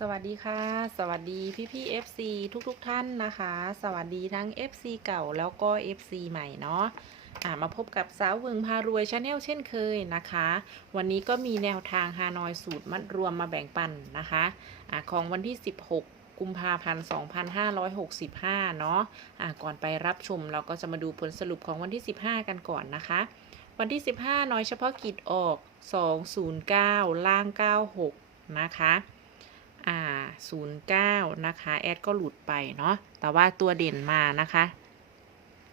สวัสดีค่ะ สวัสดีพี่พี่ FC ทุกๆทท่านนะคะ สวัสดีทั้ง FC เก่าแล้วก็ FC ใหม่เนาะอ่ามาพบกับสาววึงพารวยชาแนลเช่นเคยนะคะ วันนี้ก็มีแนวทางฮานอยสูตรมัดรวมมาแบ่งปันนะคะอ่าของวันที่ 16กุมภาพันธ์ 2565 เนาะอ่าก่อนไปรับชมเราก็จะมาดูผลสรุปของวันที่ 15 กันก่อนนะคะ วันที่ 15 น้อยเฉพาะกิจออก 209 ล่าง 96 นะคะ อ่า09 นะคะ แอดก็หลุดไปเนาะ แต่ว่าตัวเด่นมานะคะ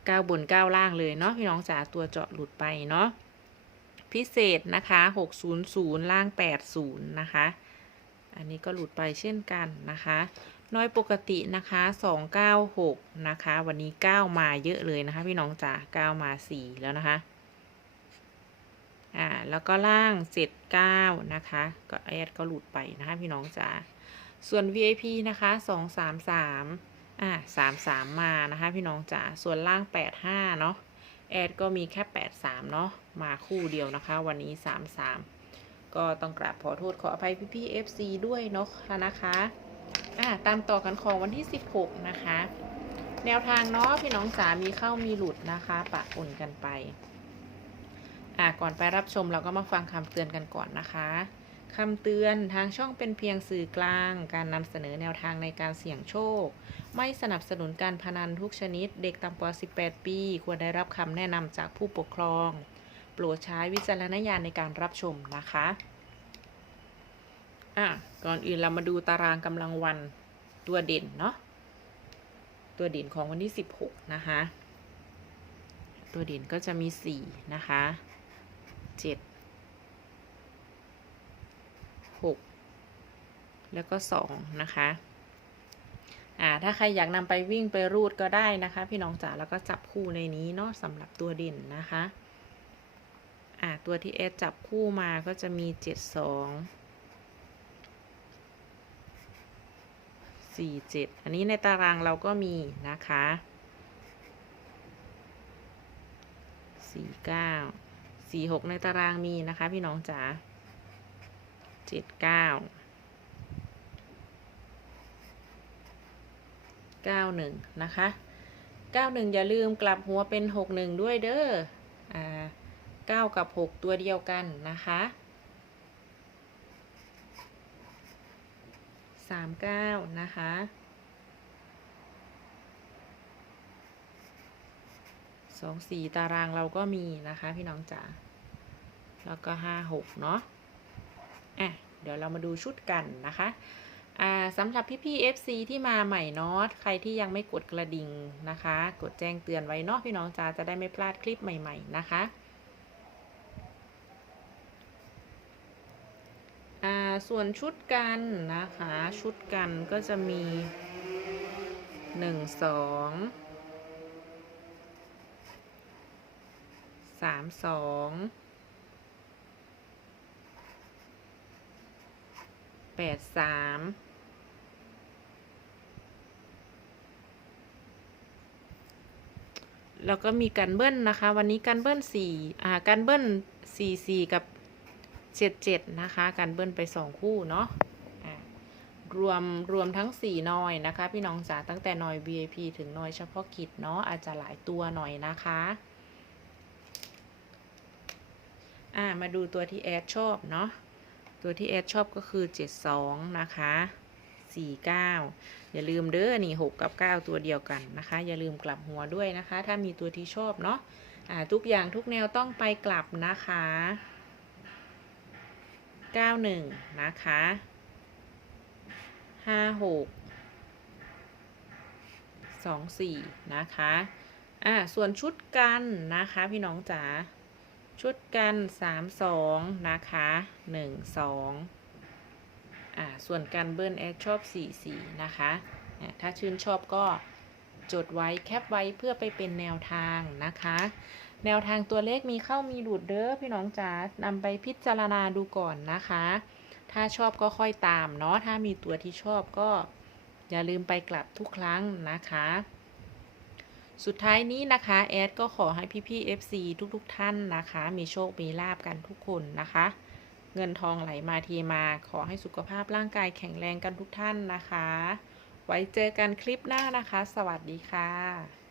9บน9ล่างเลยเนาะพี่น้องจ๋าตัวเจาะหลุดไปเนาะ พิเศษนะคะ 600 ล่าง 80 นะคะ อันนี้ก็หลุดไปเช่นกันนะคะ น้อยปกตินะคะ 296 นะคะ วันนี้ 9 มาเยอะเลยนะคะ พี่น้องจ๋า9มา 4 แล้วนะคะ อ่าแล้วก็ล่างเจ็ดเก้านะคะ ก็แอดก็หลุดไปนะคะพี่น้องจ๋าส่วน VIP นะคะสองสามสามอ่าสามสามมานะคะพี่น้องจ๋าส่วนล่างแปดห้าเนาะแอดก็มีแค่แปดสามเนาะมาคู่เดียวนะคะ วันนี้สามสามก็ต้องกราบขอโทษขออภัยพี่พี่ๆ FC ด้วยเนาะนะคะอ่าตามต่อกันของวันที่สิบหกนะคะ แนวทางเนาะพี่น้องจ๋ามีเข้ามีหลุดนะคะปะปนกันไป อะก่อนไปรับชมเราก็มาฟังคำเตือนกันก่อนนะคะคำเตือนทางช่องเป็นเพียงสื่อกลาง การนำเสนอแนวทางในการเสี่ยงโชค ไม่สนับสนุนการพนันทุกชนิด เด็กต่ำกว่า 18 ปี ควรได้รับคำแนะนำจากผู้ปกครอง โปรดใช้วิจารณญาณในการรับชมนะคะอะก่อนอื่นเรามาดูตารางกำลังวันตัวเด่นเนาะตัวเด่นของวันที่ 16 นะคะ ตัวเด่นก็จะมี 4 นะคะ เจ็ดหกแล้วก็สองนะคะอ่าถ้าใครอยากนำไปวิ่งไปรูดก็ได้นะคะ พี่น้องจ๋าแล้วก็จับคู่ในนี้เนาะสำหรับตัวเด่นนะคะอ่าตัวที่เอสจับคู่มาก็จะมีเจ็ดสองสี่เจ็ดอันนี้ในตารางเราก็มีนะคะสี่เก้า สี่หกในตารางมีนะคะ พี่น้องจ๋าเจ็ดเก้าเก้าหนึ่งนะคะเก้าหนึ่งอย่าลืมกลับหัวเป็นหกหนึ่งด้วยเด้ออ่าเก้ากับหกตัวเดียวกันนะคะสามเก้านะคะ สองสี่ตารางเราก็มีนะคะพี่น้องจ๋าแล้วก็ห้าหกเนาะอะเดี๋ยวเรามาดูชุดกันนะคะอ่าสำหรับพี่ๆ FC ที่มาใหม่เนาะใครที่ยังไม่กดกระดิ่งนะคะ กดแจ้งเตือนไว้เนาะพี่น้องจ๋าจะได้ไม่พลาดคลิปใหม่ๆนะคะอ่าส่วนชุดกันนะคะ ชุดกันก็จะมีหนึ่งสอง สามสองแปดสามแล้วก็มีการเบิ้ลนะคะ วันนี้การเบิ้ลสี่อ่าการเบิ้ลสี่สี่กับเจ็ดเจ็ดนะคะ การเบิ้ลไปสองคู่เนาะรวมรวมทั้งสี่นอยนะคะ พี่น้องจ๋าตั้งแต่นอย VIP ถึงนอยเฉพาะกิจเนาะอาจจะหลายตัวหน่อยนะคะ อ่ามาดูตัวที่แอดชอบเนาะตัวที่แอดชอบก็คือ 72 นะคะ 49 อย่าลืมเด้อนี่ 6 กับ 9 ตัวเดียวกันนะคะ อย่าลืมกลับหัวด้วยนะคะ ถ้ามีตัวที่ชอบเนาะอ่าทุกอย่างทุกแนวต้องไปกลับนะคะ 91 นะคะ 56 24 นะคะ อ่า ส่วนชุดกันนะคะ พี่น้องจ๋า ชุดกันสามสองนะคะหนึ่งสองอ่าส่วนการเบิ้ลแอดชอบสี่สี่นะคะอ่าถ้าชื่นชอบก็จดไว้แคปไว้เพื่อไปเป็นแนวทางนะคะ แนวทางตัวเลขมีเข้ามีหลุดเด้อพี่น้องจ๋านำไปพิจารณาดูก่อนนะคะ ถ้าชอบก็ค่อยตามเนาะถ้ามีตัวที่ชอบก็อย่าลืมไปกลับทุกครั้งนะคะ สุดท้ายนี้นะคะ แอดก็ขอให้พี่ๆ FC ทุกๆ ท่านนะคะ มีโชค มีลาบกันทุกคนนะคะ เงินทองไหลมาเทีมา ขอให้สุขภาพร่างกายแข็งแรงกันทุกท่านนะคะ ไว้เจอกันคลิปหน้านะคะ สวัสดีค่ะ